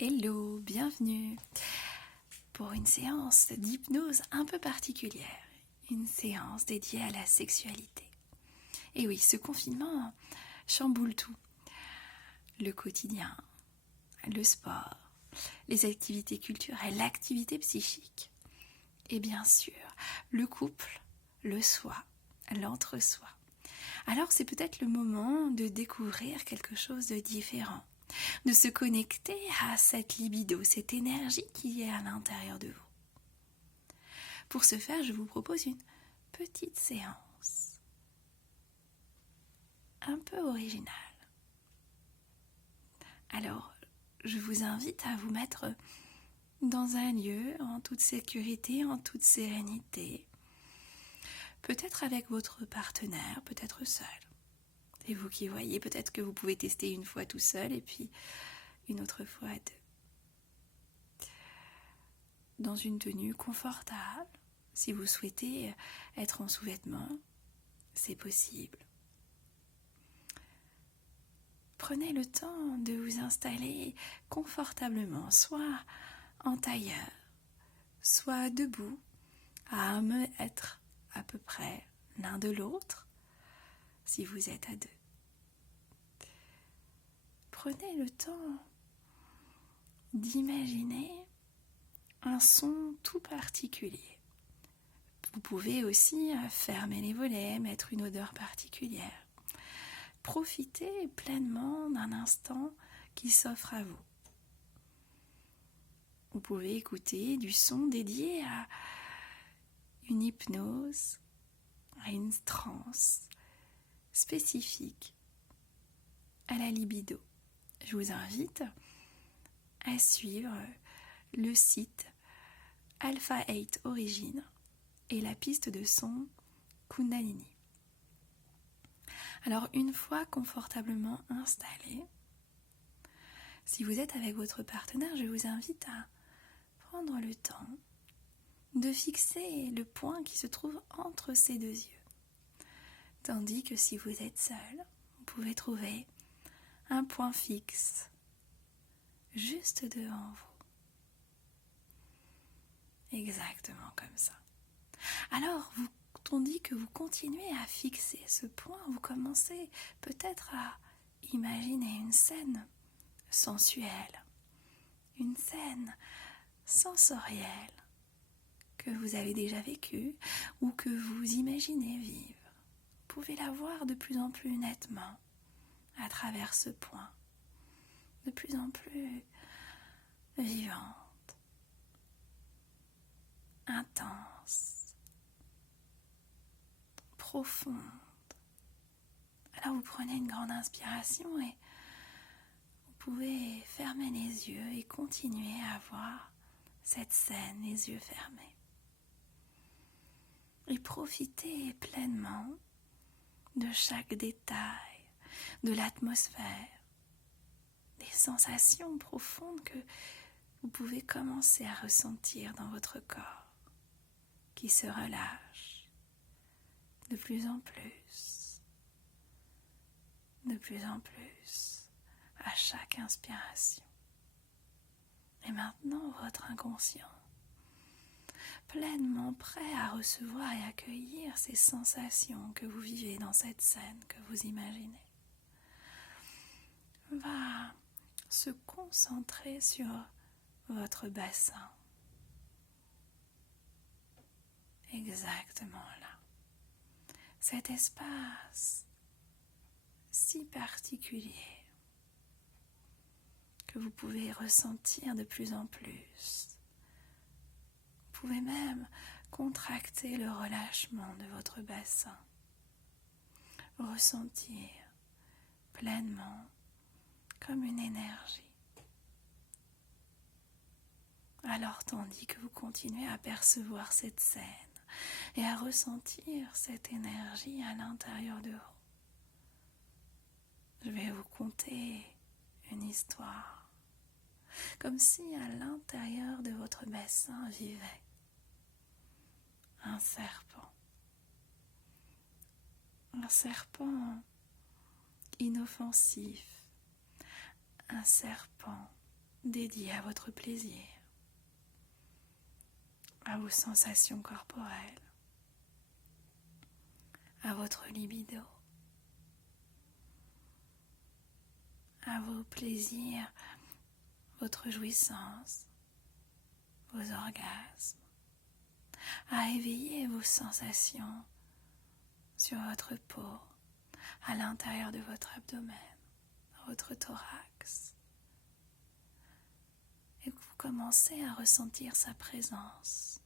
Hello, bienvenue pour une séance d'hypnose un peu particulière, une séance dédiée à la sexualité. Et oui, ce confinement chamboule tout. Le quotidien, le sport, les activités culturelles, l'activité psychique. Et bien sûr, le couple, le soi, l'entre-soi. Alors c'est peut-être le moment de découvrir quelque chose de différent, de se connecter à cette libido, cette énergie qui est à l'intérieur de vous. Pour ce faire, je vous propose une petite séance un peu originale. Alors, je vous invite à vous mettre dans un lieu en toute sécurité, en toute sérénité, peut-être avec votre partenaire, peut-être seul. C'est vous qui voyez, peut-être que vous pouvez tester une fois tout seul et puis une autre fois à deux. Dans une tenue confortable, si vous souhaitez être en sous-vêtements, c'est possible. Prenez le temps de vous installer confortablement, soit en tailleur, soit debout, à 1 mètre à peu près l'un de l'autre, si vous êtes à deux. Prenez le temps d'imaginer un son tout particulier. Vous pouvez aussi fermer les volets, mettre une odeur particulière. Profitez pleinement d'un instant qui s'offre à vous. Vous pouvez écouter du son dédié à une hypnose, à une transe spécifique à la libido. Je vous invite à suivre le site Alpha 8 Origin et la piste de son Kundalini. Alors une fois confortablement installé, si vous êtes avec votre partenaire, je vous invite à prendre le temps de fixer le point qui se trouve entre ces deux yeux. Tandis que si vous êtes seul, vous pouvez trouver un point fixe juste devant vous. Exactement comme ça. Alors, tandis que vous continuez à fixer ce point, vous commencez peut-être à imaginer une scène sensuelle, une scène sensorielle que vous avez déjà vécue ou que vous imaginez vivre. Vous pouvez la voir de plus en plus nettement à travers ce point, de plus en plus vivante, intense, profonde. Alors vous prenez une grande inspiration et vous pouvez fermer les yeux et continuer à voir cette scène, les yeux fermés. Et profitez pleinement de chaque détail, de l'atmosphère, des sensations profondes que vous pouvez commencer à ressentir dans votre corps, qui se relâche de plus en plus, à chaque inspiration. Et maintenant, votre inconscient, pleinement prêt à recevoir et accueillir ces sensations que vous vivez dans cette scène que vous imaginez, va se concentrer sur votre bassin. Exactement là. Cet espace si particulier que vous pouvez ressentir de plus en plus. Vous pouvez même contracter le relâchement de votre bassin. Ressentir pleinement comme une énergie. Alors tandis que vous continuez à percevoir cette scène et à ressentir cette énergie à l'intérieur de vous, je vais vous conter une histoire, comme si à l'intérieur de votre bassin vivait un serpent inoffensif, un serpent dédié à votre plaisir, à vos sensations corporelles, à votre libido, à vos plaisirs, votre jouissance, vos orgasmes, à éveiller vos sensations sur votre peau, à l'intérieur de votre abdomen, votre thorax. Et que vous commencez à ressentir sa présence,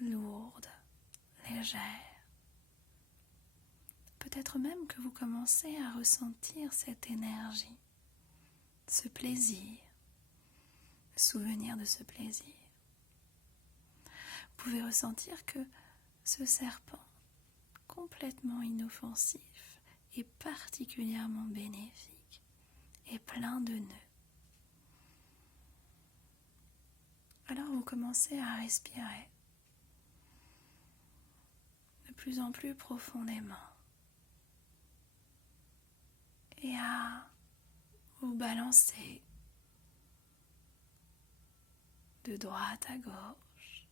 lourde, légère. Peut-être même que vous commencez à ressentir cette énergie, ce plaisir, le souvenir de ce plaisir. Vous pouvez ressentir que ce serpent, complètement inoffensif et particulièrement bénéfique, est plein de nœuds. Alors vous commencez à respirer de plus en plus profondément et à vous balancer de droite à gauche,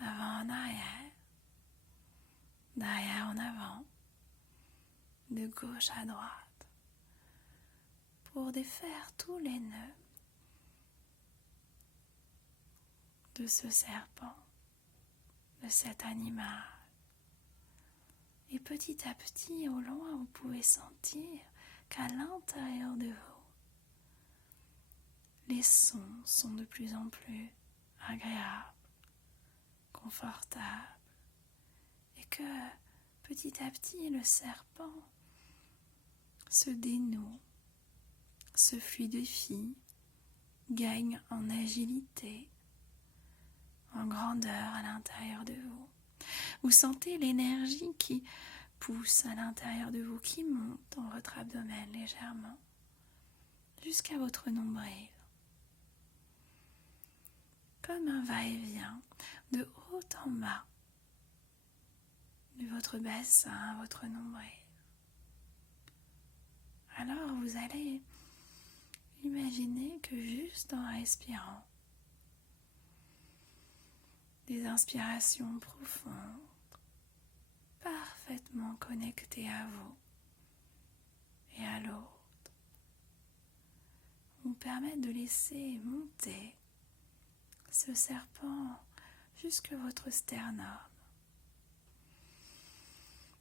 d'avant en arrière, d'arrière en avant, de gauche à droite, pour défaire tous les nœuds de ce serpent, de cet animal. Et petit à petit, au loin, vous pouvez sentir qu'à l'intérieur de vous, les sons sont de plus en plus agréables, confortables, et que petit à petit, le serpent se dénoue, se fluidifie, gagne en agilité, en grandeur à l'intérieur de vous. Vous sentez l'énergie qui pousse à l'intérieur de vous, qui monte dans votre abdomen légèrement, jusqu'à votre nombril. Comme un va-et-vient de haut en bas, de votre bassin à votre nombril. Alors vous allez imaginer que juste en respirant, des inspirations profondes, parfaitement connectées à vous et à l'autre, vous permettent de laisser monter ce serpent jusque votre sternum.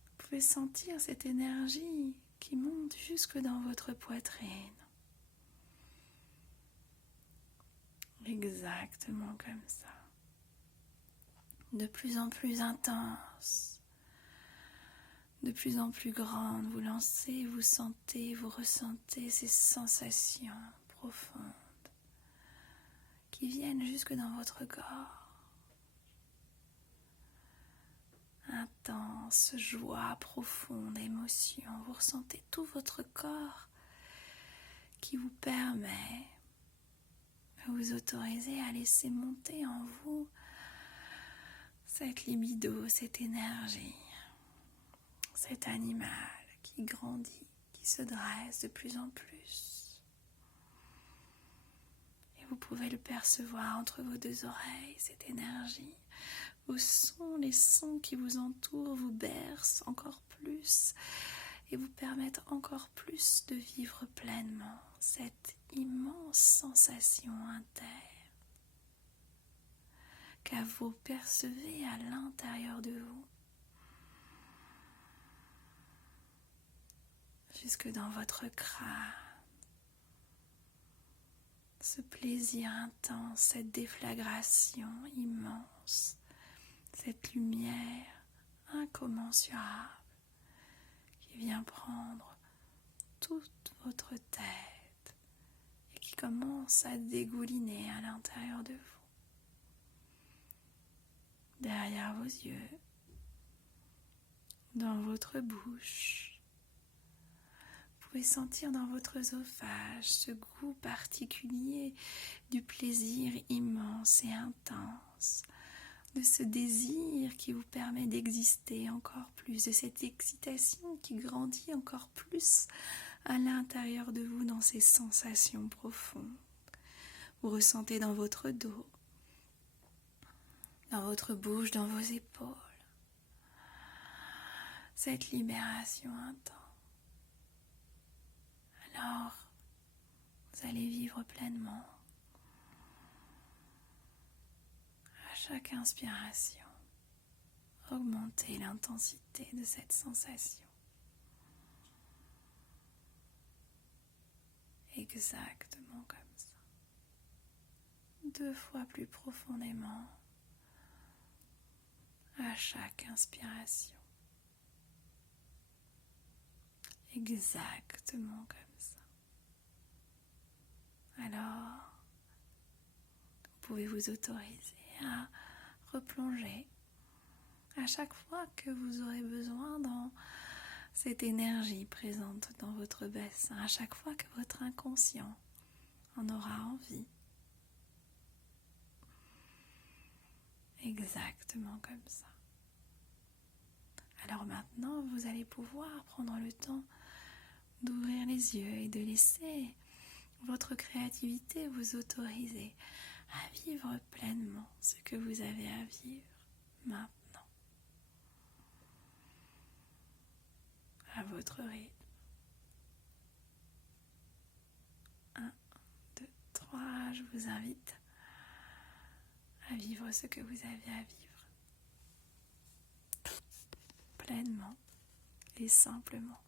Vous pouvez sentir cette énergie qui monte jusque dans votre poitrine. Exactement comme ça. De plus en plus intense, de plus en plus grande, vous lancez, vous sentez, vous ressentez ces sensations profondes qui viennent jusque dans votre corps. Intense joie profonde, émotion, vous ressentez tout votre corps qui vous permet de vous autoriser à laisser monter en vous cette libido, cette énergie, cet animal qui grandit, qui se dresse de plus en plus. Et vous pouvez le percevoir entre vos deux oreilles, cette énergie. Vos sons, les sons qui vous entourent vous bercent encore plus et vous permettent encore plus de vivre pleinement cette immense sensation interne qu'à vous percevez à l'intérieur de vous, jusque dans votre crâne. Ce plaisir intense, cette déflagration immense, cette lumière incommensurable qui vient prendre toute votre tête et qui commence à dégouliner à l'intérieur de vous. Derrière vos yeux, dans votre bouche, vous pouvez sentir dans votre œsophage ce goût particulier du plaisir immense et intense, de ce désir qui vous permet d'exister encore plus, de cette excitation qui grandit encore plus à l'intérieur de vous dans ces sensations profondes. Vous ressentez dans votre dos, dans votre bouche, dans vos épaules, cette libération intense. Alors, vous allez vivre pleinement. À chaque inspiration, augmentez l'intensité de cette sensation. Exactement comme ça. 2 fois plus profondément à chaque inspiration. Exactement comme ça. Alors, vous pouvez vous autoriser à replonger à chaque fois que vous aurez besoin dans cette énergie présente dans votre bassin, à chaque fois que votre inconscient en aura envie. Exactement comme ça. Alors maintenant, vous allez pouvoir prendre le temps d'ouvrir les yeux et de laisser votre créativité vous autoriser à vivre pleinement ce que vous avez à vivre maintenant, à votre rythme. 1, 2, 3, je vous invite à vivre ce que vous avez à vivre pleinement et simplement.